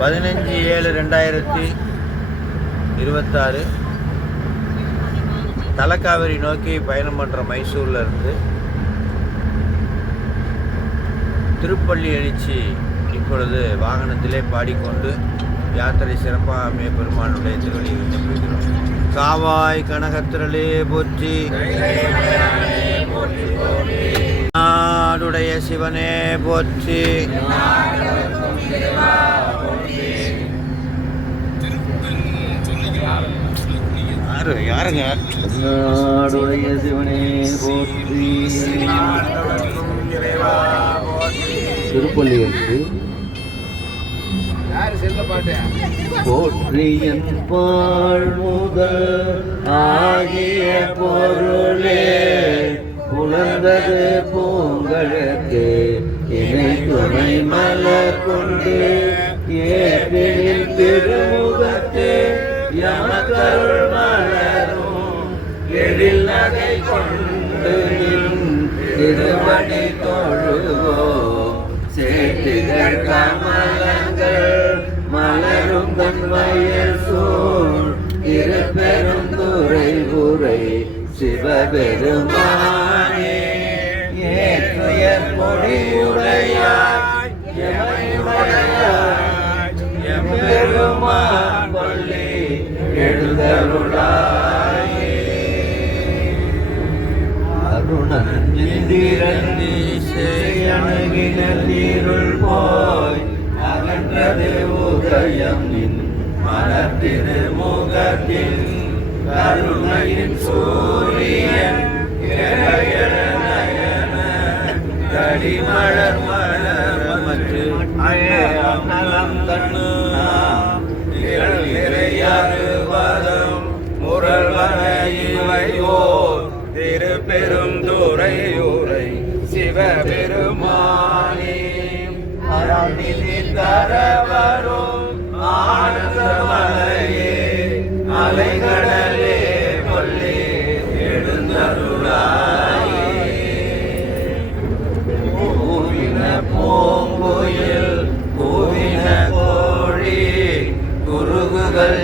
15/7/2026 தலக்காவேரி நோக்கி பயணம் பண்ணுற மைசூரில் இருந்து திருப்பள்ளி எழுச்சி இப்பொழுது வாகனத்திலே பாடிக்கொண்டு யாத்திரை சிறப்பாக அமைய பெருமானுடைய திருவடி விண்ணப்பிக்கிறோம். காவாய் கனகத்திரளே போற்றி, நாடுடைய சிவனே போற்றி, யாருங்க நாடுடைய சிவனே போற்றி. திருப்பள்ளி வந்து போற்றியன் பாழ்முதல் ஆகிய பொருளே புலர்ந்தது பூங்கழக்கு இணை துணை மலர் கொண்டு ஏற்றினில் திருமுகத்தே யமகருள் மலரும் எழில் நகை கொண்டு திருவடி தொழுவோம். சேட்டிகள் கமலங்கள் மலரும் தன்மையில் சூழ் திருப்பெருந்துறை உரை சிவபெருமானே ஏற்றுயர் கொடியுடையாய் எம்பெருமான் பள்ளி எழுந்தருளாயே. அருணந்திரந்தி அணுகின நீருள் போய் அகன்றது உதயம் நின் மனத்திருமுகத்தின் கருணையின் சூரியன் நயன கடிமலர் மலர்மற்று அயநலம் தன்னாம் இறையருவதம் முரல்வன இவையோர் திருப்பெருந்துறை உரை சிவபெருமானே அருள்நிதி தரவரும் ஆனந்தமலையே அலைகடலே பள்ளி எழுந்தருளாயே. பூவின பூங்குயில் பூவின கோழி குருகுகள்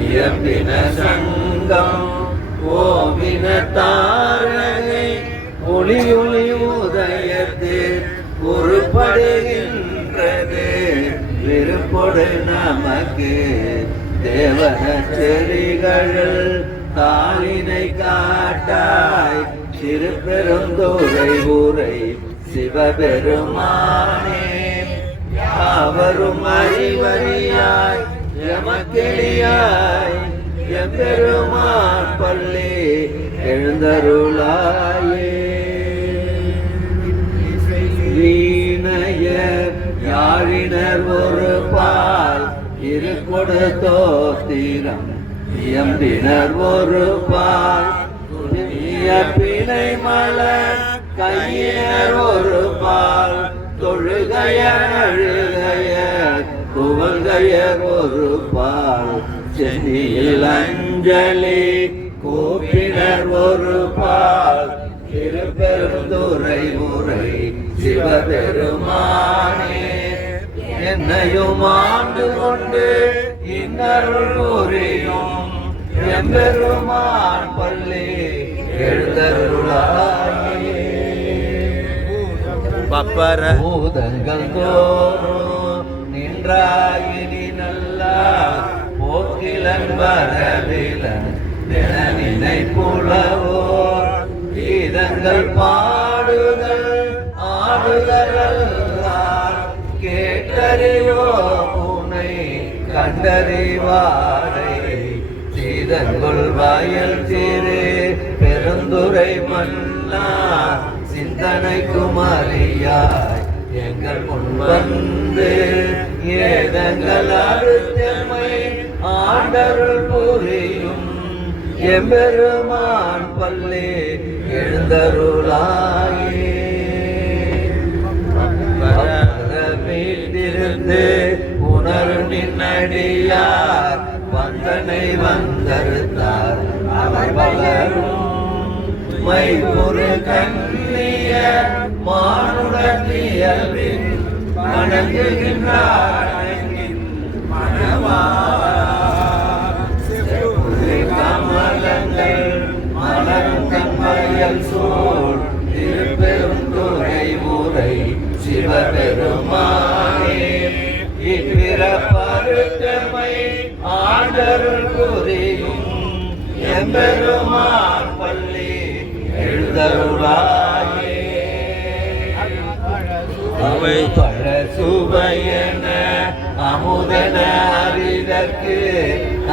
இயம்பின சங்கம் ஓவின தாரகை ஒளி ஒளி உதயத்து உருப்படுகின்றது விருப்பொடு நமக்கு தேவன செறிகள் தாளினை காட்டாய் திருப்பெருந்துறை ஊரை சிவபெருமானே யாவரும் அறிவறியாய் எமக்கிளியாய் எம்பெருமான் பள்ளி எழுந்தருளாயே. வீணையர் யாழினர் ஒரு பால் இருக்கொடு தோத்திரம் எம்பினர் ஒரு பால் பிணை மலர் கையினர் ஒரு பால் தொழுகையர் அழுகையர் புகழ்கையர் ஒரு பால் சென்னியில் அஞ்சலி கூப்பினர் ஒரு பால் திருப்பெருந்துறை உரை சிவபெருமானே என்னையும் ஆண்டு கொண்டு இன்னருள் புரியும் எம்பெருமான் பள்ளி எழுந்தருளாயே. பப்பர பூதங்கள் தோறும் நின்றாயினி நல்லா போக்கிலன் வரவிலன் தினநினை புலவோர் கீதங்கள் பாடுதல் ஆடுதல் கேட்டறிவோ உனை கண்டறிவாரை சீதங்கொள் வாயல் திரு பெருந்துரை மன்னா சிந்தனைக்கும் அறியாய் எங்கள் முன் வந்து ஏதங்கள் அருத்தமை ஆண்டருள் புரியும் எம்பெருமான் பள்ளி எழுந்தருளாயே. வீட்டிலிருந்து உணர் நின்னடியார் வந்தனை வந்தறுத்தார் அவர் வளரும் மைபுரு கண்ணிய மானுடத்தியல்பின் வணங்குகின்றார் ஆண்டருள் புரியும் எம்பெருமான் பள்ளி எழுந்தருளாயே. அவை பழ சுவையென அமுதன அறிதற்கு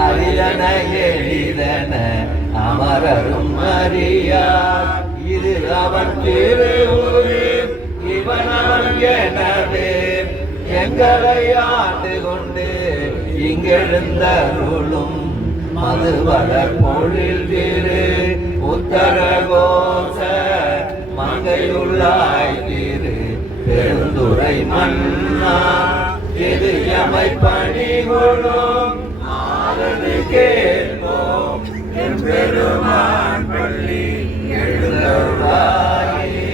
அரியன எளிதன அமரரும் அறியார். இது அவன் திருவுரில் இவன் அவன் எனவே எங்களை ஆண்டு கொண்டு இங்கெழுந்தருளும் மதுவளர் பொழில் திரு உத்தரகோச மங்கையுள்ளாய் திரு பெருந்துரை மன்னா. இது எமை பணிகொள்ளும் ஆனது கேட்போம் எம்பெருமான் பள்ளி எழுந்தருளாயே.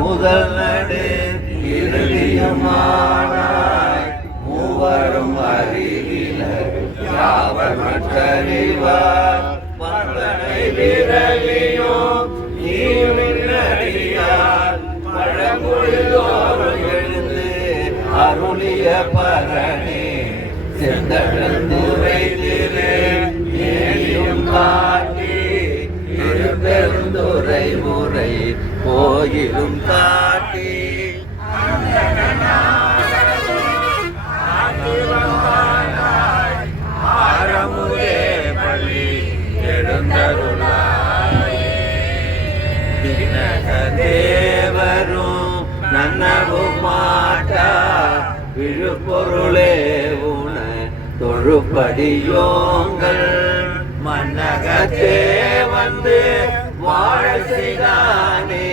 முதல் நடு இறுதியுமானாய் மூவரும் அறிவில யாவர் மற்றறிவார். பந்தனை விரலியும் நீரியார் பழங்குழியோரும் எழுந்து அருளிய பரணி செந்தழந்துரை திரு ஏயும் காட்டி பெருந்துரை முறை கோயிலும் காட்டி ஆரமுதே பள்ளி எழுந்தருளாயே. தேவரும் நன்னவும் மாட்டா விழுப்பொருளே உன தொழுப்படியோங்கள் மன்னகத்தே வந்து வாழ செய்தானே.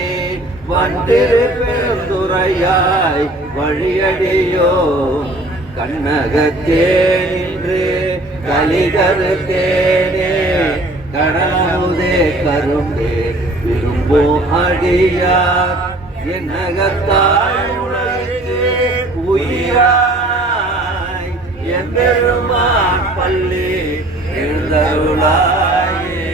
வண்டிரு பெருந்துரையாய் வழியடியோ கண்ணகத்தே நின்று கலிகருத்தேனே. கடவுதே கரும்பே விரும்பும் அடியார் என்னகத்தாய் உழைத்து உயிராய் எம்பெருமான் பள்ளி எழுந்தருளாயே.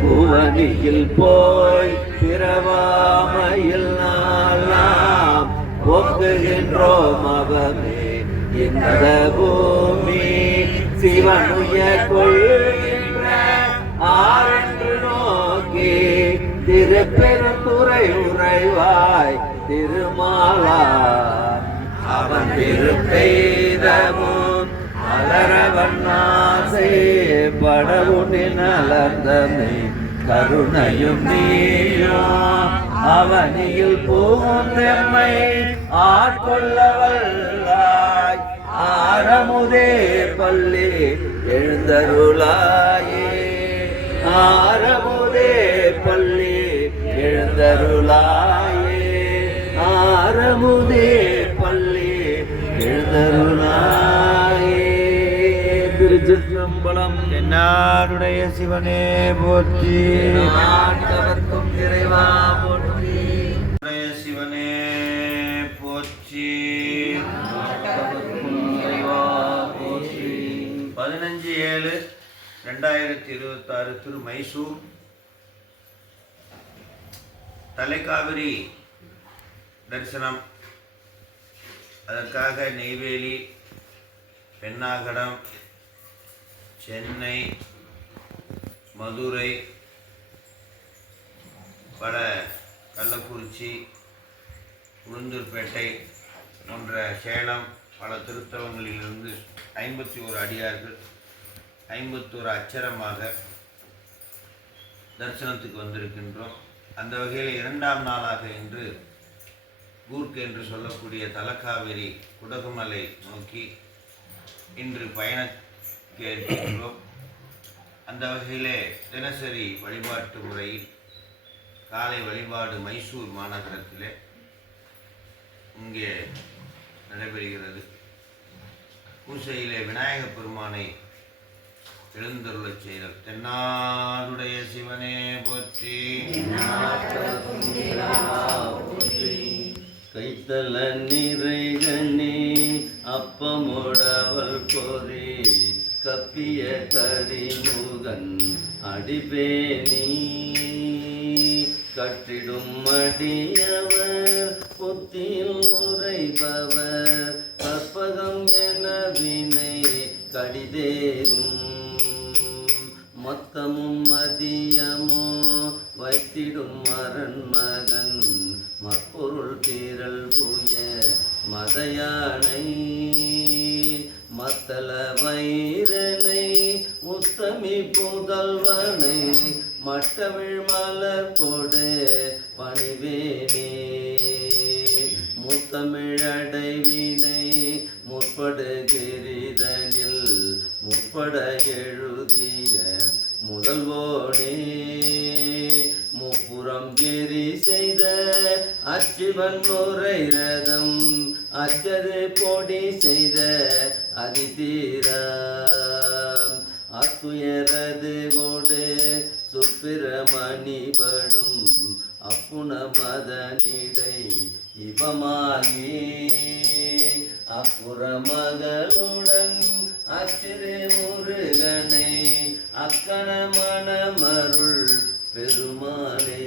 புவனியில் போய் பிறவாமையில் நாம் ஒப்புகின்றோம் அவமே இந்த பூமி சிவனுய கொள்கின்ற ஆரன்று நோக்கி திருப்பெருந்துறை உறைவாய் திருமாலா. அவன் திருப்பெய்தமும் அலரவன் ஆசை படவுனின் அலர்ந்தமை கருணையும் நீயும் அவனியில் பூந்தெம்மை ஆட்கொள்ள வல்லாய். ஆரமுதே பள்ளி எழுந்தருளாயே. ஆரமுதே பள்ளி எழுந்தருளாயே. ஆரமுதே பள்ளி எழுந்தருளாயே. திருச்சிற்றம்பலம். என்னாருடைய சிவனே போற்றி. நாட்டவர்க்கும் இறைவா போற்றி. சிவனே போற்றி. 15/7/2026 திரு மைசூர் தலைக்காவிரி தரிசனம். அதற்காக நெய்வேலி, பெண்ணாகடம், சென்னை, மதுரை, பல கள்ளக்குறிச்சி, உளுந்தூர்பேட்டை போன்ற சேலம் பல திருத்தலங்களிலிருந்து 51 அடியார்கள் 51 அச்சரமாக தரிசனத்துக்கு வந்திருக்கின்றோம். அந்த வகையில் 2ஆம் நாளாக இன்று கூர்க் என்று சொல்லக்கூடிய தலக்காவிரி குடகுமலை நோக்கி இன்று பயணிக்க இருக்கின்றோம். அந்த வகையிலே தினசரி வழிபாட்டு முறையில் காலை வழிபாடு மைசூர் மாநகரத்திலே இங்கே நடைபெறுகிறது. பூசையிலே விநாயகப் பெருமானை எழுந்தருளச் செய்தல். தென்னாடுடைய சிவனே போற்றி. கைத்தல நிறைகனே அப்பமோடவள் பொறி கப்பிய கரிமுகன் அடிபேணி கட்டிடும் மடியவர் புத்தியில் உரைபவர் கற்பகம் என வினை கடிதேகும் மொத்தமும் மதியமோ வைத்திடும் அரண்மகன் மற்பொருள் தீரல் புய மதயானை மத்தள வைரனை உத்தமி புதல்வனை மட்டவிழ் மலர் கொடு பணிவேனே முத்தமிழடைவினை முற்படுகிறிதனில் முற்பட எழுதிய முதல்வோனே முப்புறம் எரி செய்த அச்சிவன் நுரை ரதம் அச்சது பொடி செய்த அதிதீரா அத்துயரது கொடு சுப்பிரமணிபடும் அப்புண மதனிடை இவமாகி அப்புற மகளுடன் அச்சிறு முருகனை அக்கண மணமருள் பெருமானே.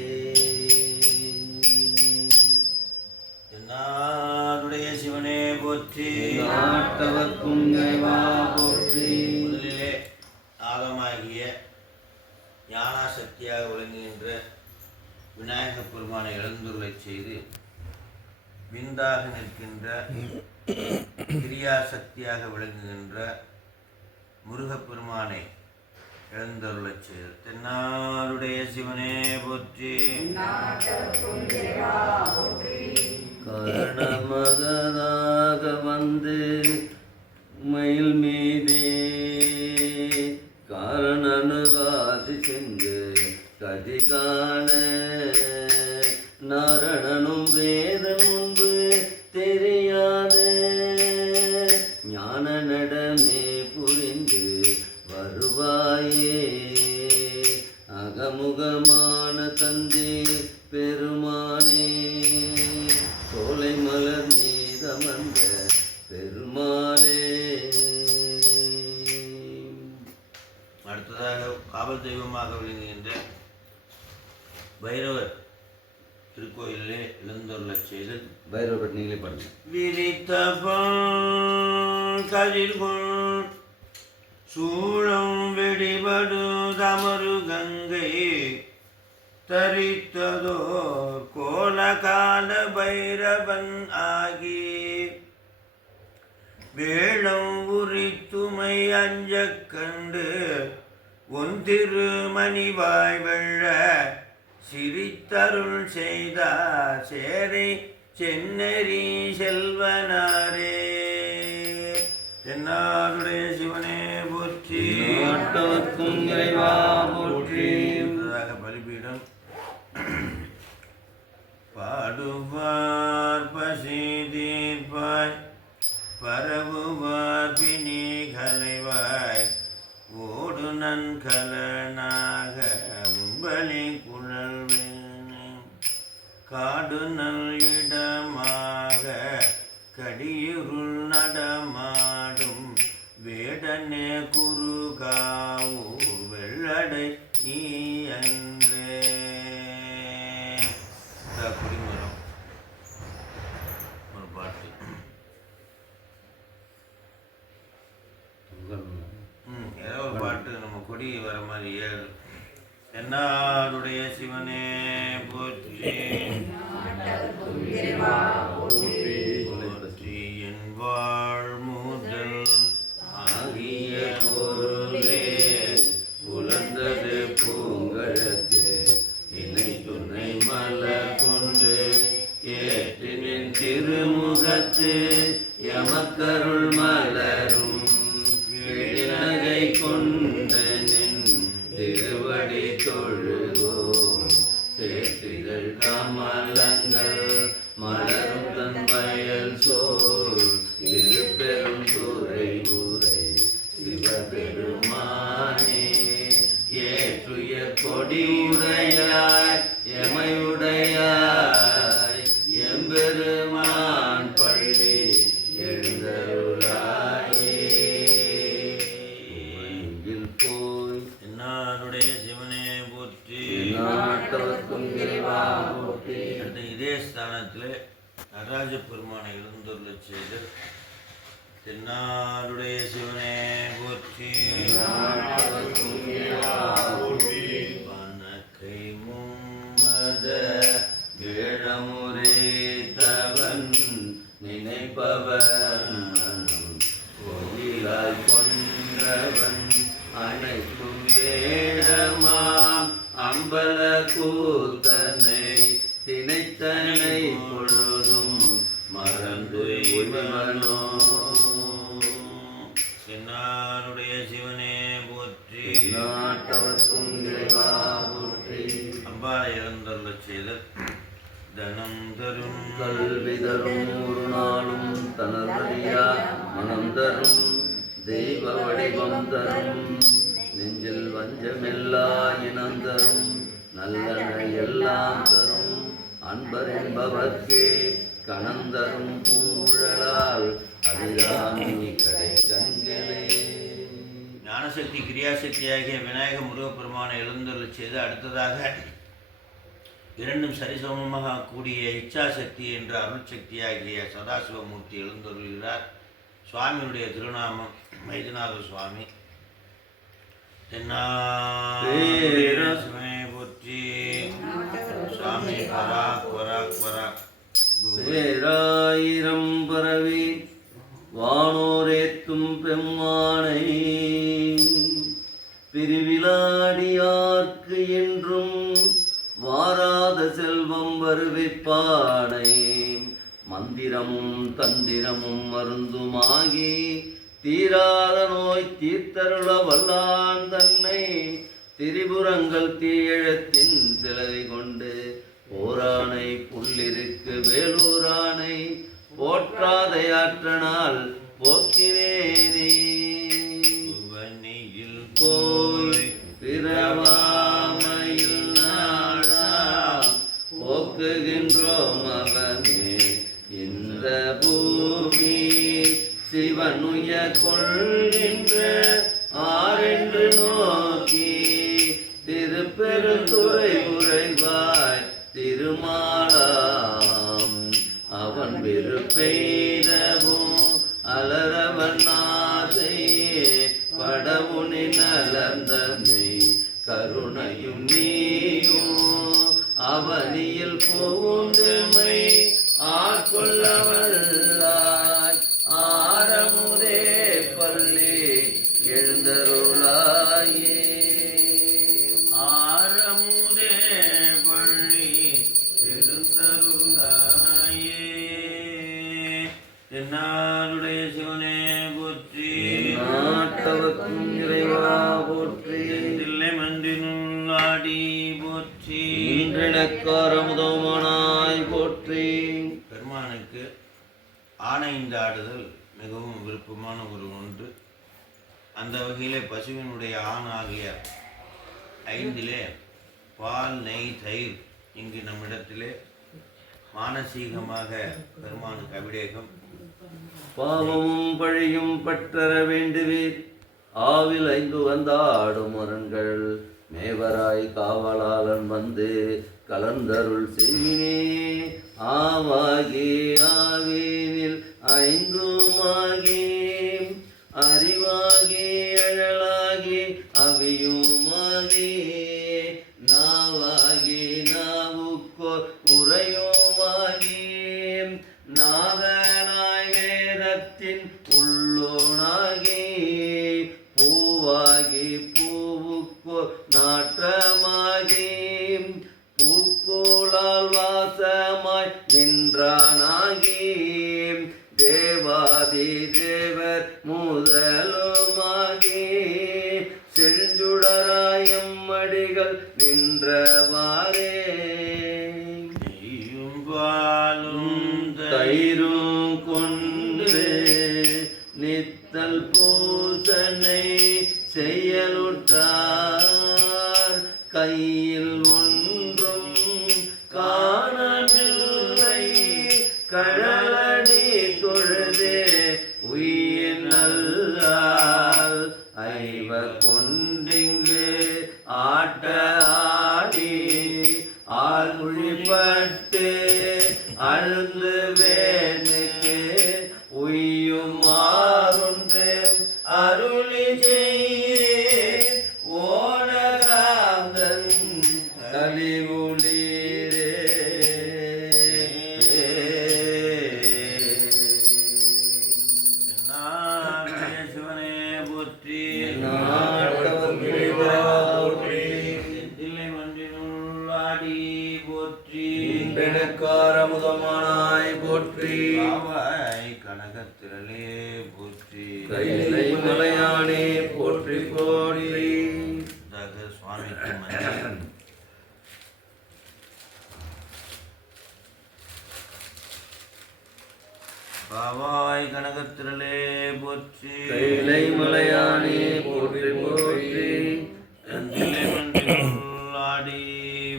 நாடுடைய சிவனே போற்றி, நாட்டவர்க்கும் இறைவா போற்றி. முதலிலே ஆகமாகிய ஞானாசக்தியாக விளங்குகின்ற விநாயகப் பெருமானை எழுந்துள்ளச் செய்து விந்தாக நிற்கின்ற கிரியாசக்தியாக விளங்குகின்ற முருகப்பெருமானை எழுந்தருளச் செய்து தென்னாடுடைய சிவனே போற்றி. காரணமகதாக வந்து மயில் மீதே காரணனுகாதி சென்று கதிகான நாரணனும் வேத முன்பு தெரியாத ஞான நடமே புரிந்து வருவாயே அகமுகமான தந்தை பெருமானே சோலை மலர் மீதமர்ந்த பெருமாளே. அடுத்ததாக காவல் தெய்வமாக விளங்குகின்ற பைரவர் திருக்கோயிலே எழுந்தருளச் செய்து பைரவர் நீங்களே பாருங்க. விரித்த கதிர்கொள் சூழம் வெடிபடு தமரு கங்கை தரித்ததோர் கோலகால பைரவன் ஆகி வேளம் உரித்துமை அஞ்சக் கண்டு ஒன்திருமணிவாய் வெள்ள சிரித்தருள் செய்தார் சேரை சென்னரி செல்வனாரே. தென்னாடுடைய சிவனே போற்றி, நாட்டவர்க்கும் இறைவா போற்றி. பலிபீடம் பாடுவார் பசி தீர்ப்பாய் பரவுவார் பிணி கலைவாய் ஓடு நன்கலனாக உம்பலி குழல் காடு நல் இடமாக கடியுருள் நடமாடும் வேடனே குருகாவூர் வெள்ளடை நீ அன்றே. குடிமரம் ஒரு பாட்டு. ஏதோ ஒரு பாட்டு நம்ம கொடி வர மாதிரி ஏழு. தென்னாடுடைய சிவனே போற்றி, போற்றி என் வாழ் முதல் ஆகிய பொருளே புலர்ந்தது பூங்கழக்கு இணை துணை மலர் கொண்டு ஏற்றினின் திருமுகத்து எமக்கருள் மலரும் நகை கொண்ட நின் திருவடி தொழுகோம் சேற்றிகள் கமலங்கள் மலரும் தன் வயல் சோல் திருப்பெரும் துறை உரை சிவபெருமானே ஏற்றுய கொடியுடையாய் எமையுடையாய் எம்பெருமான் பள்ளி எழுந்தருளாயே. போய் என்னாடுடைய சிவனே போற்றி, நாட்டவர்க்கும் இறைவா போற்றி. அடுத்து இதே ஸ்தானத்தில் நடராஜ பெருமானை எழுந்துள்ளச் செய்து தென்னாடுடைய சிவனே போற்றி. பனக்கை மும்மத வேழமுறைத்தவன் நினைப்பவன் கோயிலாய் கொன்றவன் அனைத்தும் வேடமாம் அம்பல கூத்தனை தினைத்தனை பொழுதும் மறந்து உய்வனோ. தென்னாடுடைய சிவனே போற்றி. நாட்டவர்க்கும் இறைவா போற்றி. அம்பாளை எழுந்துள்ளச் செய்த தனம் தரும் கல்வி தரும் ஒரு நாளும் தனதறியா மனம் தரும் தெய்வ வடிவம் தரும் நெஞ்சில் வஞ்சமெல்லா இனம் தரும் நல்லன எல்லாம் தரும் அன்பர் என்பவர்க்கே கணந்தரும் பூழலால் அபிராமி கடை கண்களே. ஞானசக்தி கிரியாசக்தியாகிய விநாயக முருகப்பெருமானை எழுந்துள்ளச் செய்து அடுத்ததாக இரண்டும் சரிசமமாக கூடிய இச்சாசக்தி என்ற அருட்சக்தியாகிய சதாசிவமூர்த்தி எழுந்துள்ளார். சுவாமியுடைய திருநாமம் வைத்தியநாத சுவாமி. தென்னாசிவனை போற்றி. சுவாமி பராக் பராக் பராக். பேராயிரம் பரவி வானோரேத்தும் பெம்மானை பிரிவிலாடியார்க்கு என்றும் வாராத செல்வம் வருவிப்பானை மந்திரமும் தந்திரமும் மருந்துமாகி தீராத நோய் தீர்த்தருள வல்லான் தன்னை திரிபுரங்கள் தீயழத்தின் சிலவை கொண்டு ஓரானை புள்ளிருக்கு வேலூரானை போற்றாதையாற்றனால் போக்கினேனே. புவனியில் போய் பிறவாமையில் நாடா போக்குகின்றோம் அவனே இந்த பூமி சிவனுய கொள்கின்ற ஆரென்று நோக்கி திருப்பெருந்துறை உறைவாய் திருமாலாம் அவன் விருப்பெய்தவும் அலரவன் ஆசையே படவுனி நலந்தமை கருணையும் நீயும் அவனியில் போந்தமை ஆட்கொள்ளவல்லாய் ஆரமுதே பள்ளி எழுந்தருளாயே. ஆரமுதே பள்ளி எழுந்தருளாயே. தென்னாடுடைய சிவனே போற்றி. நாட்டவர்க்கும் இறைவா போற்றி. தில்லை மன்றினுள்ளாடி போற்றி. இன்றெனக்காரமுதமானாய் போற்றி. பெருமானுக்கு ஆனைந்தாடுதல் மிகவும் விருப்பமான ஒரு ஒன்று. அந்த வகையிலே பசுவினுடைய ஆண் ஆகிய 5 பால் நெய் தயிர் இங்கு நம்மிடத்திலே மானசீகமாக பெருமானுக்கு அபிஷேகம். பாவமும் பழியும் பற்றற வேண்டுவீர் ஆவில் 5 வந்தாடும் அரண்கள் மேவராய் காவலாளன் வந்து கலந்தருள் செய்வினே. ஆவாகி ஆவினில் 5மாகி அறிவாகி அழலாகி அவியுமாகி நாவாகி நாவுக்கோ உரையுமாகி நாதனாய் வேதத்தின் உள்ளோனாகி பூவாகி பூவுக்கோ நாற்றமாகி பூக்கோளால் வாசமாய் நின்றானாகி தேவாதி தேவர் முதலுமாகி செழுஞ்சுடராயம் அடிகள் நின்றவாறே நெய்யும் பாலும் தயிரும் கொண்டு நித்தல் பூசனை செயலுற்றார் கையில் ஒன்றும் காணவில்லை கழலடியார் நட்டு அழுந்து வேணுக்கு உய்யுமாறொன்று அருளி செய்ய ஓனராந்தன் கலிவுளீரே. சிவனே போற்றி மன்றினுள்ளாடி போற்றி எனக்காரமுதமானாய் போற்றி கனகத்திரளே போற்றி கைலை மலையானே போற்றி போற்றி. சுவாமிக்கு மஞ்சள் பாவாய் கனகத்திரளே போற்றி கைலை மலையானே போற்றி போற்றி. ஆடி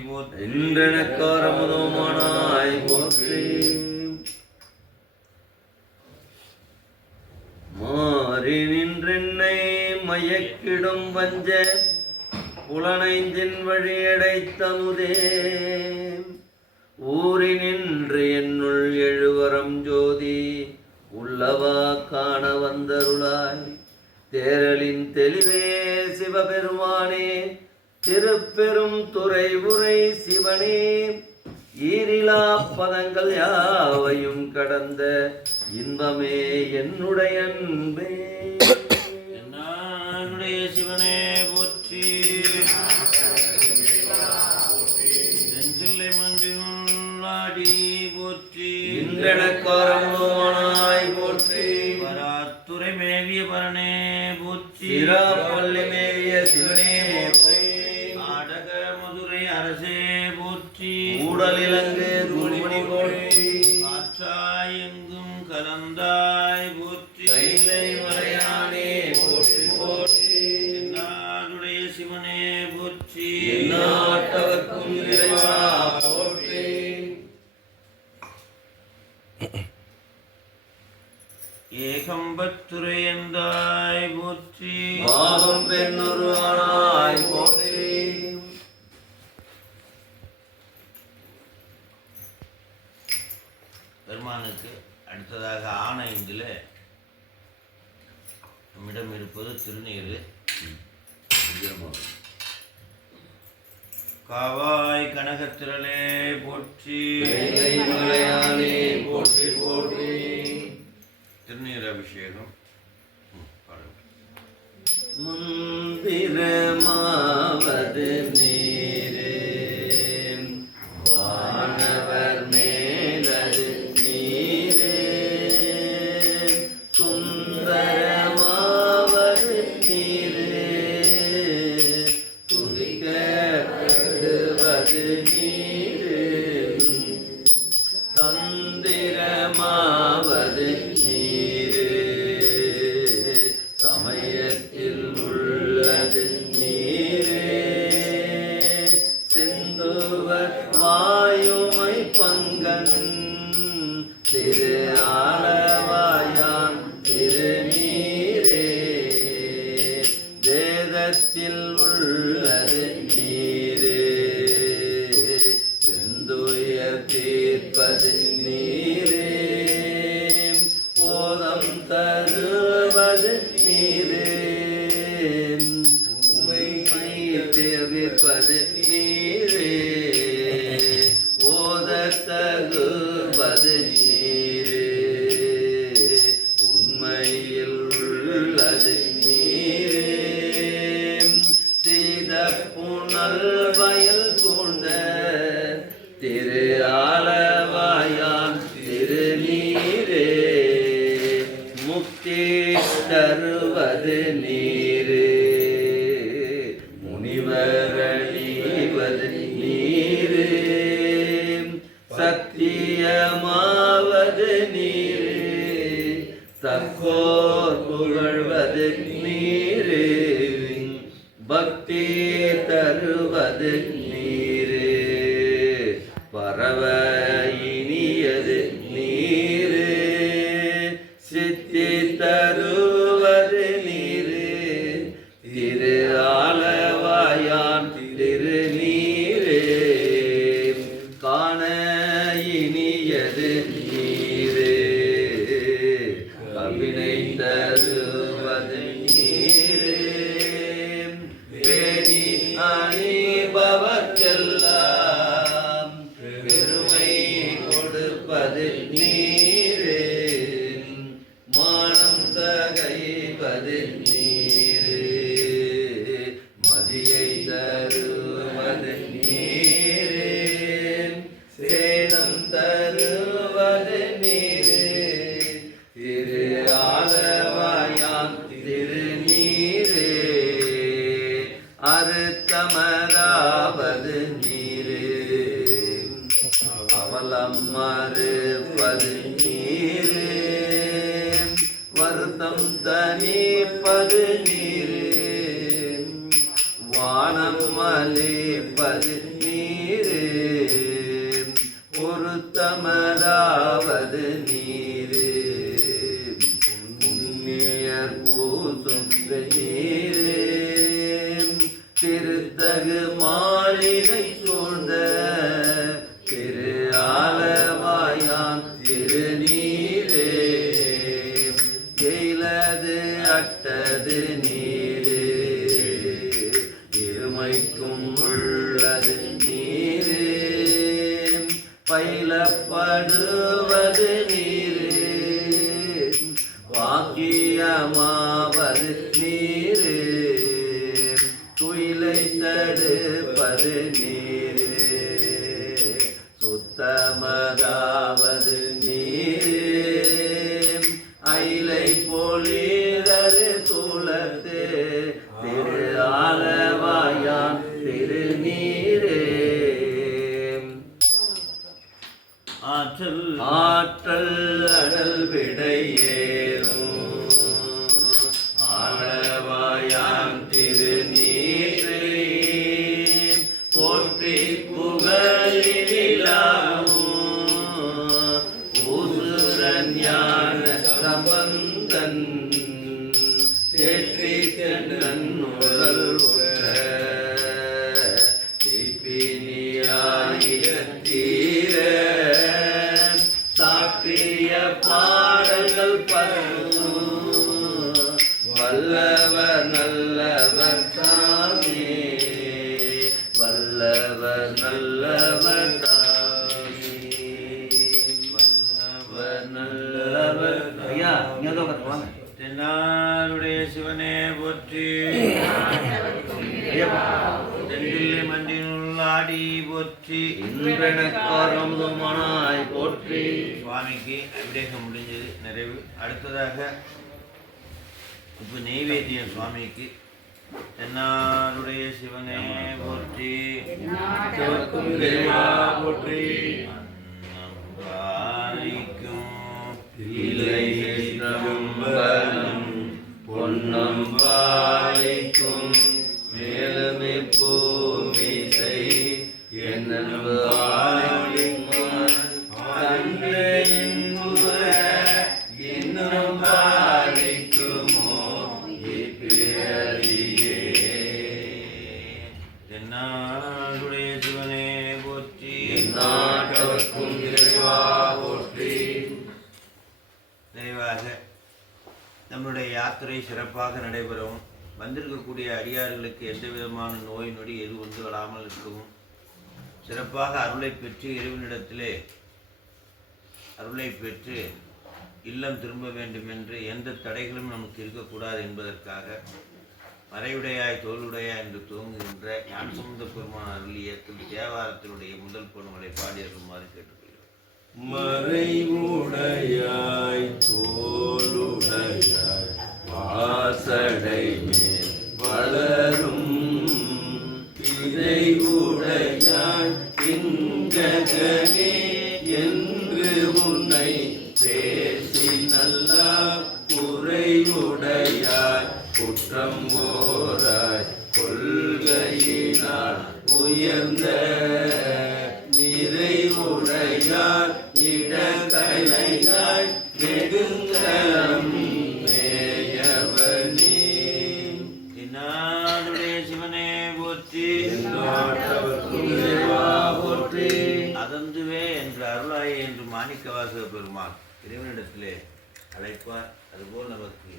போற்றி இன்றெனக்காரமுதமானாய் போற்றி. மாறி நின்றென்னை மயக்கிடும் வஞ்ச புலனைந்தின் வழியடைத்தமுதே ஊறி நின்று என்னுள் எழுவரம் ஜோதி உள்ளவா காண வந்தருளாய். தேரலின் தெளிவே சிவபெருமானே திருப்பெரும் துறை உரை சிவனே ஈரிலா பதங்கள் யாவையும் கடந்த இன்பமே என்னுடைய அன்பே. என்னுடைய சிவனே போற்றி செஞ்சில்லை மஞ்சுள்ளாடி போற்றி இன்றெனக்காரமுதமானாய் போற்றி. வராத்துறை மேவிய பரணே போற்றி சிராப்பள்ளி மேவிய சிவனே போற்றி. ஆடக மதுரை அரசே போற்றி ஊடலிலங்கு தூணிமணி போற்றி. காற்றாய் எங்கும் கலந்தாய் போற்றி கைலை மலையானே போற்றி போற்றி. என்னாருடைய சிவனே போற்றி எந்நாட்டவர்க்கும் இறைவா போற்றி. ஏகம்பத்துரை எந்தாய் போற்றி பாவம் பெண்ணுருவானாய் போற்றி. பெருமானுக்கு அடுத்ததாக ஆனைந்தில் நம்மிடம் இருப்பது திருநீர். காவாய் கனகத்திரளே போற்றி கைலை மலையானே போற்றி போற்றி. திருநீர் அபிஷேகம் முந்திரமாவது நீரே வானவர் மேலது நீரே சுந்தரமாவது நீரே துதிக்கப்படுவது நீரே தந்திரமாவது நீரே சமயத்தில் உள்ளது நீரே செந்துவர் வாயுமை பங்கன் திரு ஆளவாயான் திருநீரே வேதத்தில் உள்ளது நீரே செந்துயர் தீர்ப்பது நீரே போதம் தருவது நீரே உமைமை தேவிப்பது நீரே ஓத தகுவது நீரே உண்மையில் உள்ளது நீரே சீத புனல் வயல் பூண்ட திரு ஆளவாயான் திருநீரே முக்தி தருவது நீரே முனிவரணிவது நீரே சத்தியமாவது நீரே தக்கோர் புகழ்வது நீரே பக்தி தருவது நீரே பரவ இனியது நீரே சித்தி தருவது நீரே திரு ஆளவாயான் திருநீரே காண அட்டது நீரே கவினை தருவது நீரே பேணி அணிபவர்க்கெல்லாம் பெருமை கொடுப்பது நீரே மானம் தகைவது நீரே மதியை தருவது நீரே சேனம் தருவது நீரே திரு ஆலவாயாம் திருநீரே அறுத்தமராவது நீரே அவலம் மறுப்பது நீரே வருத்தம் தனிப்பது நீரே வானம் அளிப்பது நீரே பொருத்தமராவது நீரே புண்ணியர் பூசும் நீரே திருத்தகு மாளிகை சூழ்ந்த திரு ஆலவாயான் திருநீரே எயிலது அட்டது நீரே இருமைக்கும் உள்ளது நீரே பயிலப்படுவது நீரே வாக்கியமாவது நீரே துயிலை தடுப்பது நீரே சுத்தமதாவது நீரே அயிலை பொழிதரு சூழத்து திரு ஆலவாயான் திருநீரே ஆற்றல் அடல் விடையேறும் ஆலவாயான் திருநீரே போற்றி புகழிலாவும் பூசுரன் ஞான சம்பந்தன் தேற்றி தன்னுடல் உற்ற தீர சாற்றிய பாடல்கள் பரும் வல்லவர் நல்லவர் தாமே வல்லவர் நல்லவர் தாமே வல்லவர் நல்லவர் ஐயா இங்க வாங்க தென்னாருடைய சிவனே போற்றி தென்தில்லை மண்டினுள் ஆடி போற்றி இன்றெனக்காரமுதமானாய் போற்றி சுவாமிக்கு அபிஷேகம் முடிஞ்சது நிறைவு. அடுத்ததாக இப்போ நெய்வேத்தியம் சுவாமிக்கு தென்னாருடைய சிவனே போற்றி போற்றி பொன்னம் வாய்க்கும் மேலுமே பூமிசை என்னும் இன்னும் பாலிக்குமோ இப்பிறவியே தென்னாருடைய சிவனே போற்றி நாட்டவர்க்கும் இறைவா போற்றி. நிறைவாக நம்முடைய யாத்திரை சிறப்பாக நடைபெறவும் வந்திருக்கக்கூடிய அடியார்களுக்கு எந்த விதமான நோய் நொடி எது வந்து வராமல் இருக்கவும் சிறப்பாக அருளை பெற்று இறைவனிடத்திலே அருளை பெற்று இல்லம் திரும்ப வேண்டும் என்று எந்த தடைகளும் நமக்கு இருக்கக்கூடாது என்பதற்காக மறையுடையாய் தோளுடையாய் என்று துவங்குகின்ற ஞானசம்பந்த பெருமான் அருளிய தேவாரத்தினுடைய முதல் பொருள்களை பாடியிருக்குமாறு கேட்டுக்கொள்கிறோம். மறைவுடையாய் தோளுடையாய் வாசடை மேல் வளரும் இறைவுடையாய் திங்ககனே என்று உன்னை பேசி நல்ல குறைவுடையாய் குற்றம் ஓராய் கொள்கையினால் உயர்ந்த நிறைவுடையார் இடக்கலையாய் நெடுங்கலம் மேயவனே. என்னாருடைய சிவனே போற்றி நாட்டவர்க்கும் இறைவா போற்றி. அதந்துவே என்ற அருளாயே என்று மாணிக்கவாசக பெருமான் இறைவனிடத்திலே அழைப்பார். அதுபோல் நமக்கு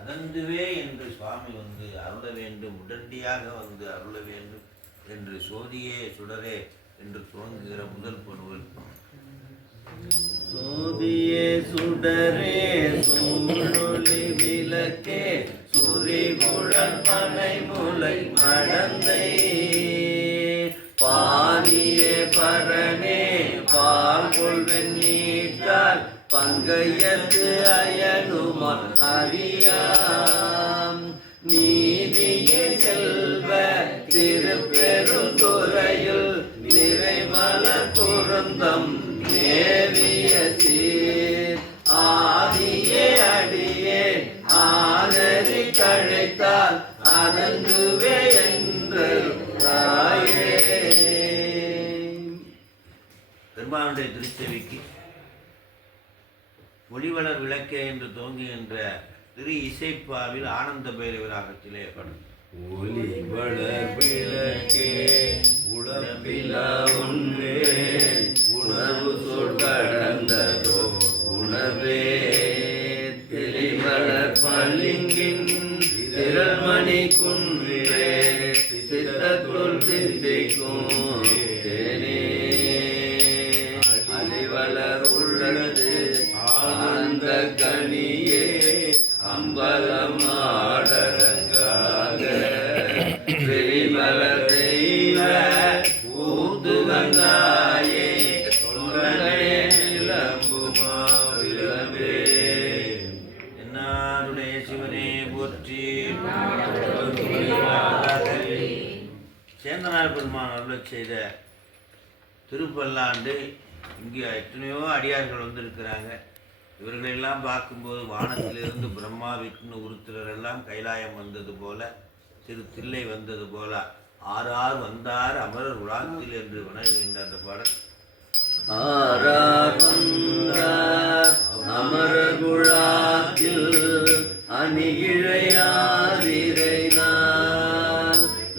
அதந்துவே என்று சுவாமி வந்து அருள வேண்டும், உடனடியாக வந்து அருள வேண்டும் என்று சோதியே சுடரே என்று துவங்குகிற முதல் பொருள். சோதியே சுடரே சூழொளி விளக்கே சுரிகுழல் பனை முலை மடந்தை பாதியே பரனே பால் கொள்வென் நீட்டால் பங்கையத்து அயனுமன் அறியாம் நீதியே செல்வ திருப்பெருந்துறையில் நிறைமலர் பொருந்தம் நேவிய சீர் ஆதியே அடியே ஆதரி கழைத்தால் அதங்குவே என்று தாயே. பெருமானுடைய திருச்செவிக்கு ஒளிவளர் விளக்கே என்று தோங்குகின்ற திரு இசைப்பாவில் ஆனந்த பைரவராகத்திலே படும். ஒளிவளர் விளக்கே உடம்பிலா ஒன்றே உணவு சொல் கடந்ததோ உணவே தெளிவளர் பளிங்கின் திரள்மணி குன்றே சித்தத்துள் சித்திக்கும் தேனே அலிவளர் உள்ளது ஆனந்த கனியே அம்பலம் ஆடரங்காக வெளிவளர் தெய்வ ஊதுகந்தாயே தொண்டனே நிலம்புமா விளம்பே. என்னாருடைய சிவனே போற்றி. சேந்தனார் பெருமான் அருளச் செய்த திருப்பல்லாண்டு இங்கே எத்தனையோ அடியார்கள் வந்திருக்கிறாங்க. இவர்களெல்லாம் பார்க்கும்போது வானத்திலிருந்து பிரம்மா விஷ்ணு உருத்திரர் எல்லாம் கைலாயம் வந்தது போல, சிறு தில்லை வந்தது போல, ஆறார் வந்தார் அமரர் உலாத்தில் என்று வணங்குகின்ற அந்த பாடல். ஆறார் வந்தார் அமரர் உலாத்தில் அணிகிழையாதிரை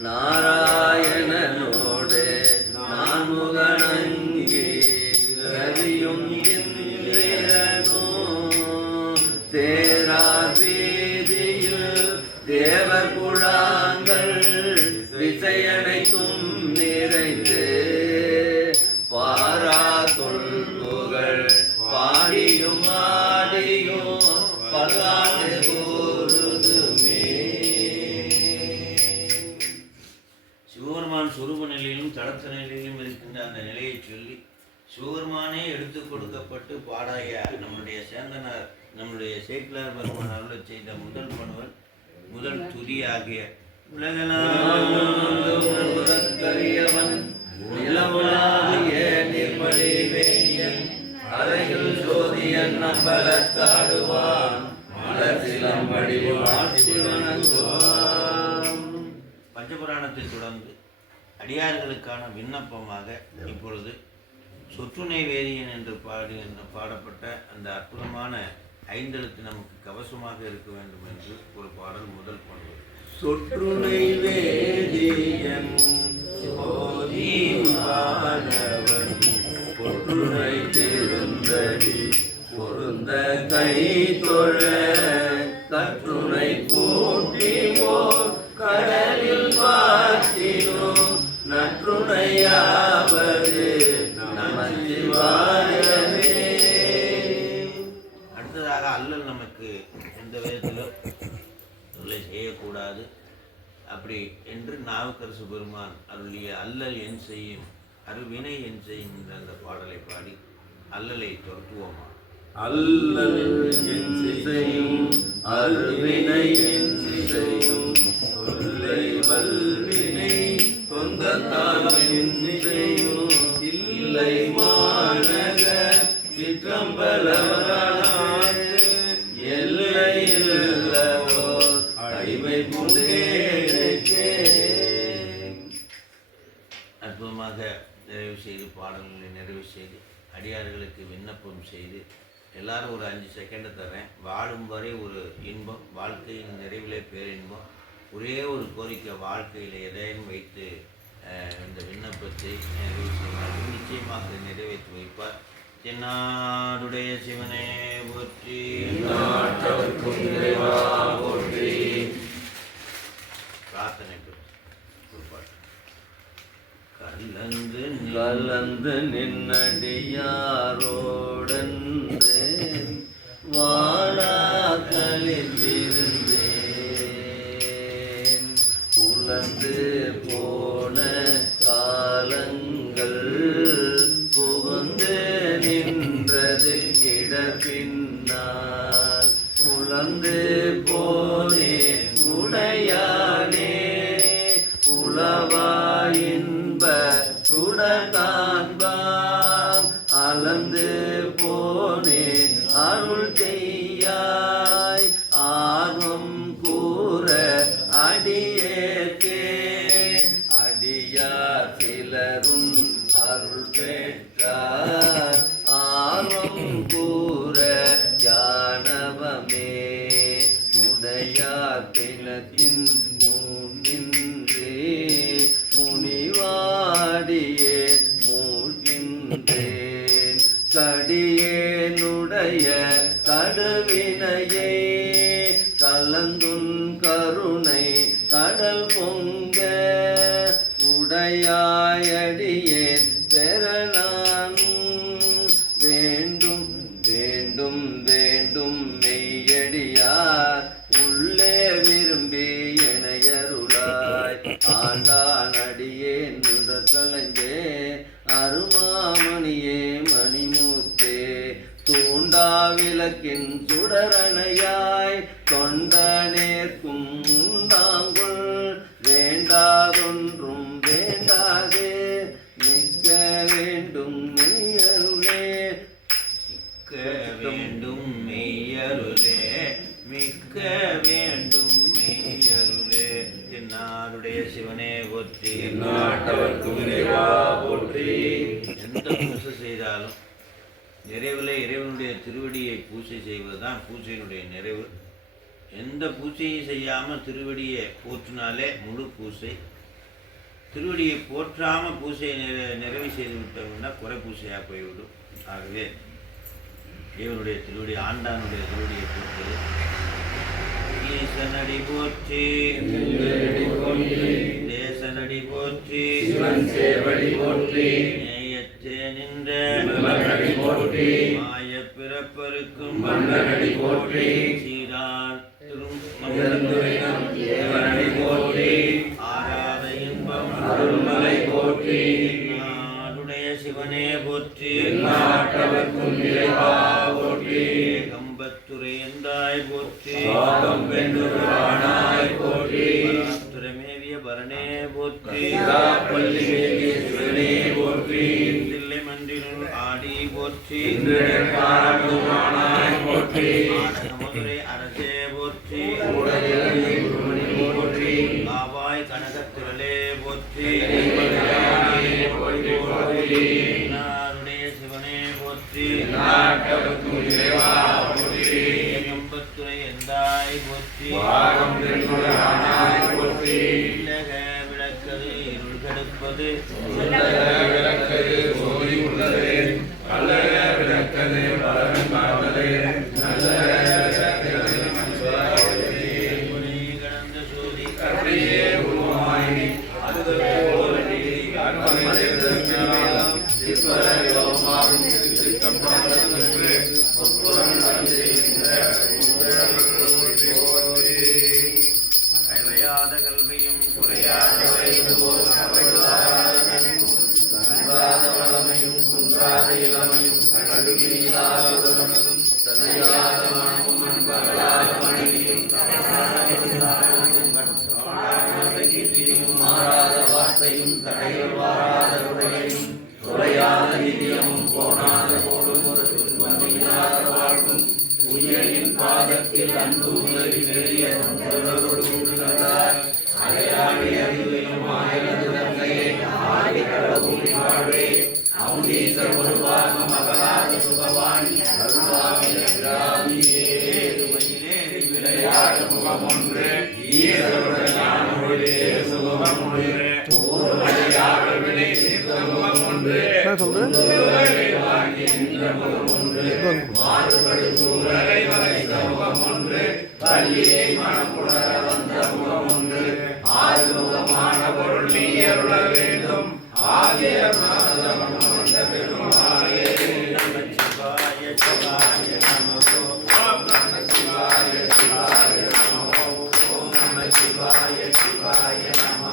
நாராயணனோடு நான்முகனங்கி ரவியும் தேரார் வீதியில் தேவர் குழாங்கள் திசையனைக்கும் நிறைந்து பாரா தொல்புகள் பாடியும் ஆடியும் பல்லாண்டு கூறுதுமே. சிவபெருமான் சுரூப நிலையிலும் தடத்த நிலையிலும் இருக்கின்ற அந்த நிலையை சொல்லி சிவபெருமானே எடுத்து கொடுக்கப்பட்டு பாடாய நம்முடைய சேந்தனார் நம்முடைய சேக்கிலார் பெருமான் அருளச் செய்த முதல் பணுவல் முதல் துதி ஆகிய உலகலாகரியவன் நிலவுலாகிய நிர்மலிவேயன் அறையில் ஜோதியன் நம்பலத்தாடுவான் மலர் சிலம்படி வாழ்த்தி வணங்குவான். பஞ்சபுராணத்தை தொடர்ந்து அடியார்களுக்கான விண்ணப்பமாக இப்பொழுது சொற்றுணை வேதியன் என்று பாடப்பட்ட அந்த அற்புதமான ஐந்தெழுத்து நமக்கு கவசமாக இருக்க வேண்டும் என்று ஒரு பாடல் முதல் பாடல். சொற்றுணை வேதியன் சோதிவானவன் பொற்றுணை திருந்தடி பொருந்த கை தொழ கற்றுணை கூட்டிவோர் கடலில் பார்த்தினோ நற்றுணையாவது நமச்சிவாயவே. அடுத்ததாக அல்லல் நமக்கு எந்த விதத்திலும் தொல்லை செய்யக்கூடாது அப்படி என்று நாவுக்கரசு பெருமான் அருளிய அல்லல் என் செய்யும் அருவினை என் செய்யும் என்ற அந்த பாடலை பாடி அல்லலை துரத்துவோமா. அல்லல் என் செய்யும் அருவினை என் செய்யும் தொல்லை வல்வினை தொந்தத்தான் என் செய்யும் இல்லை மாநக சிற்றம்பலவரான எல்லை இல்லவோர் அடிமை புண்டேக்கே. அற்புதமாக நிறைவு செய்து பாடல்களை நிறைவு செய்து அடியார்களுக்கு விண்ணப்பம் செய்து எல்லாரும் ஒரு 5 செகண்ட் தரேன். வாழும் வரை ஒரு இன்பம், வாழ்க்கையின் நிறைவிலே பேரின்பம். ஒரே ஒரு கோரிக்கை, வாழ்க்கையில் எதையும் வைத்து இந்த விண்ணப்பத்தை நிறைவு செய்வார், நிச்சயமாக அதை நிறைவேற்றி வைப்பார். தென்னாடுடைய சிவனே போற்றி. நாட்டவர்க்கும் இறைவா போற்றி. பிரார்த்தனை கலந்து கலந்து நின்னடியாரோடன்று வாழா கழித்திருந்தேன். புலந்து போன காலங்கள் புகுந்து நின்றது கிடப்பின்னால் புலந்து போனேன் உடையானே உளவாயின்ப சுடகாண்பான் அலந்து போனேன் அருள் செய்யாய் ஆர்வம் கூற அடியேற்கே அடியார் சிலரும் அருள் பெற்றார் ஆர்வம் கூற யானவமே முடையார் பிணத்தின் மூன்றின்றே முனிவாடியே மூழ்கின்றேன் கடியேனுடைய கடுவினையே கலந்துன் கருணை கடல் பொங்க உடையாயடியேன் பெற நான் வேண்டும் வேண்டும் வேண்டும் மெய்யடியார் உள்ளே விரும்பி எனையருளாய் ஆண்டான் அடியேன் முதற்கலஞ்சே அருமாமணியே மணிமூத்தே தூண்டா விளக்கின் சுடரணையாய் தொண்ட நேர்க்கும் உண்டாங்குள் வேண்டாதொன்றும் வேண்டாதே மிக்க வேண்டும் மெய்யருளே மிக்க வேண்டும் மெய்யருளே மிக்க வேண்டும் மெய்யருளே. தென்னாடுடைய சிவனே போற்றி. நாட்டவர்க்கும் இறைவா போற்றி. எந்த பூசை செய்தாலும் நிறைவில் இறைவனுடைய திருவடியை பூஜை செய்வதுதான் பூஜையினுடைய நிறைவு. எந்த பூஜையும் செய்யாமல் திருவடியை போற்றினாலே முழு பூஜை. திருவடியை போற்றாமல் பூஜையை நிறைவு செய்து விட்டோம்னா குறை பூஜையாக போய்விடும். ஆகவே இவனுடைய திருவடி ஆண்டானுடைய திருவடியை போற்று. ஈசனடி போற்றி தேசனடி போற்றி சேவடி போற்றி நேயத்தே நின்ற மலரடி போற்றி மாய பிறப்பருக்கும் மன்னரடி போற்றி சீரார் திருந்துரைனம் தேவனடி போற்றி ஆராத இன்பம் அருள்மலை போற்றி நாடுடைய சிவனே போற்றி. நாட்டவர்க்கும் இறைவா போற்றி கம்பத்துறை எந்தாய் போற்றி பாகம் வென்றுரானாய் போற்றி துறைமேவிய பரணே போற்றி பள்ளி மேவிய சிவனே போற்றி தில்லை மன்றினுள் ஆடி போற்றி காரணமானாய் போற்றி மதுரை அரசே போற்றி போற்றி காவாய் கனகத்திரளே போற்றி நாருடைய சிவனே போற்றி நாட்டவர்க்கும் இறைவா போற்றி கம்பத்துறை எந்தாய் போற்றி பாகம் வென்றுரானாய் போற்றி இல்லக விளக்கது இருள் கெடுப்பது விளக்கது சோதி உள்ளது கல்லக விளக்கது பலவன் பார்த்தது நல்ல கடந்த சோதி கற்பனையே உருவாய் அதுவே போலி கற்பனை சிற்பரயோமாகும் சித்தம் பாடத்திற்கு ஒப்புறம் நடந்திருக்கின்ற கைவையாத கல்வியும் குறையாத வயதுபோல் கன்றாத வளமையும் குன்றாத இளமையும் கடுமையில்லாத உடலும் தலையாத மனமும் அன்பகலாத மனைவியும் மாறாத வார்த்தையும் தடைகள் வாராத உடையையும் குறையாத நிதியமும் போனாத போடும் ஒரு துன்பமில்லாத வாழ்வும் உயிரின் பாதத்தில் அன்பு உதவி பெரிய அடையாளி அறிவையும் ஆயிரது தங்கையை ஆடி கடவுளி வாழ்வே அவுனீசர் ஒரு பாகம் அகலாத சுகவாணி அருள்வாமி அபிராமியே விளையாட்டு முகம் ஒன்று ஈசருடைய ஞான ஒளியே சுகம் ஒன்று ஊர்வழியாக வினை தீர்த்த முகம் ஒன்று வாங்கி நின்ற முகம் ஒன்று மாறுபடு சூழலை வளைத்த முகம் ஒன்று பள்ளியை மனப்புணர வந்த முகம் ஒன்று ஆறுமுகமான பொருள் நீ அருள வேண்டும் ஆகிய வந்த பெருமாளே சிவாய சிவாய நமோ ஓம் நம சிவாய சிவாய நமோ ஓம் நம சிவாய சிவாய நமோ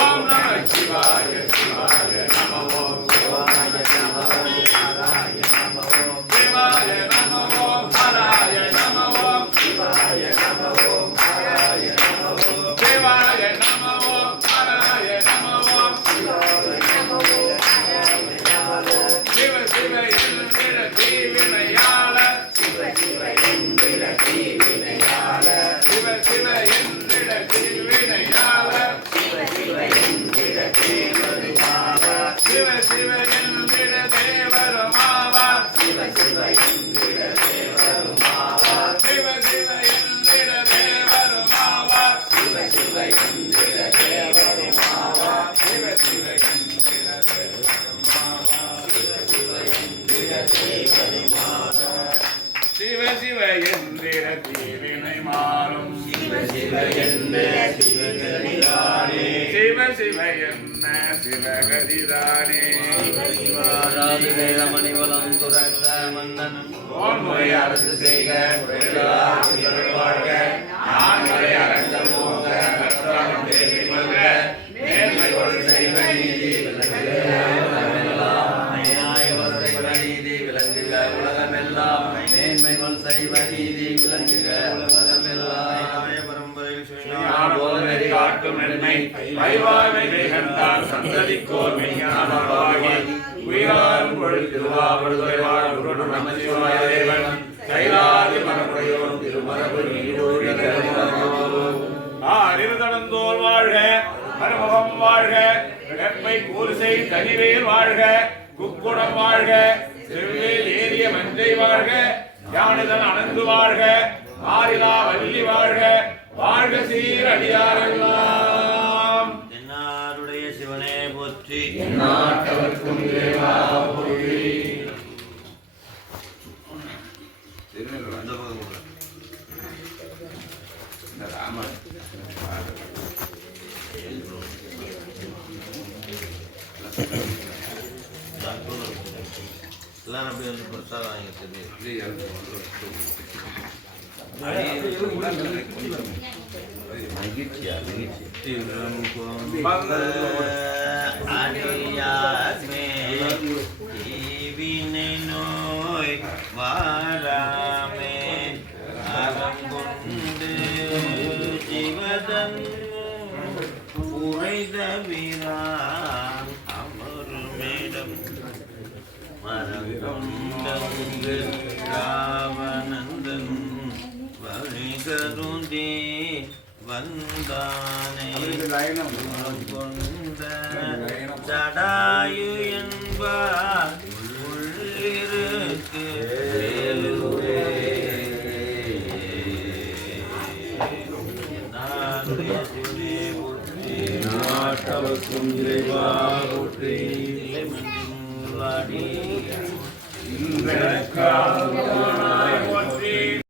ஓம் நம சிவாய சிவாய நமோ சிவாய நமோ சிவாய நமோ ஹராய நமோ சிவாய நமோ ஹராய நமோ சிவாய நமோ ஹராய நமோ சிவாய நமோ ஹராய நமோ சிவ சிவ என்கிற தீவினையாள சிவ சிவ என்கிற தீவினையாள சிவ சிவ என்கிற தீவினையாள சிவ சிவ என்கிற தேவருமாவ சிவ சிவ என்கிற தேவருமாவ சிவ சிவ என்கிற தேவருமாவ சிவ சிவ என்கிற தேவருமாவ சிவ சிவ என்கிற தேவருமாவ சிவ சிவ என்கிற தேவருமாவ சிவ சிவ என்கிற தேவருமாவ சிவ சிவ என்கிற தீவினை மாறும் சிவ சிவ என்கிற சிவகதிதானே சிவ சிவ என்ன சிவகதிதானே சிவ சிவாராது வேதமணிவலம் துறந்த மன்னனும் ஓன்முறை அரசு செய்க வாழ்க நான்முறை அரச போக கற்றாலும் தேவி மல்க நேர்மை கொள் செய்வ நீதி நீதி விளங்குக உலகமெல்லாம் மேன்மைகள் சைவ நீதி விளங்குக உலகமெல்லாம் பரம்பரையில் காட்டும் நன்மை வைவாய்மை வேகந்தால் சந்ததிக்கோர் மெய்ஞானமாகி உயிராரும் பொருள் திருவாவடுதுறை வாழ் குரு நம சிவாய தேவன் கைலாதி மரபுடையோர் திருமரபு நீடோடி அறிவுதடந்தோர் வாழ்க மறுமுகம் வாழ்க வெப்பை கூர்சை கனிவேல் வாழ்க குக்குடம் வாழ்க செவ்வேல் ஏறிய மஞ்சை வாழ்க யானுதன் அனந்து வாழ்க மாறிலா வள்ளி வாழ்க வாழ்க சீர் அடியாரெல்லாம் என்னாருடைய சிவனே போற்றி எந்நாட்டவர்க்கும் இறைவா போற்றி அந்த பக்கம் கூட. இந்த ராமன் எல்லாரும் அப்படியே வந்து பிரசாதம் வாங்கி தெரியும் மகிழ்ச்சியா மகிழ்ச்சி தீவினை நோய் வாராமே அறங்கொண்டு ஜீவதன் உரைத வீரான் அமருமிடம் மரங்கொண்டங்கு ராவணந்தன் வழிகருந்தே வந்தானே கொண்ட ஜடாயு என்பார் உள்ளிருக்கு நாட்டவர்க்கும் இறைவா போற்றி மஞ்சுளாடி இன்றெனக்காக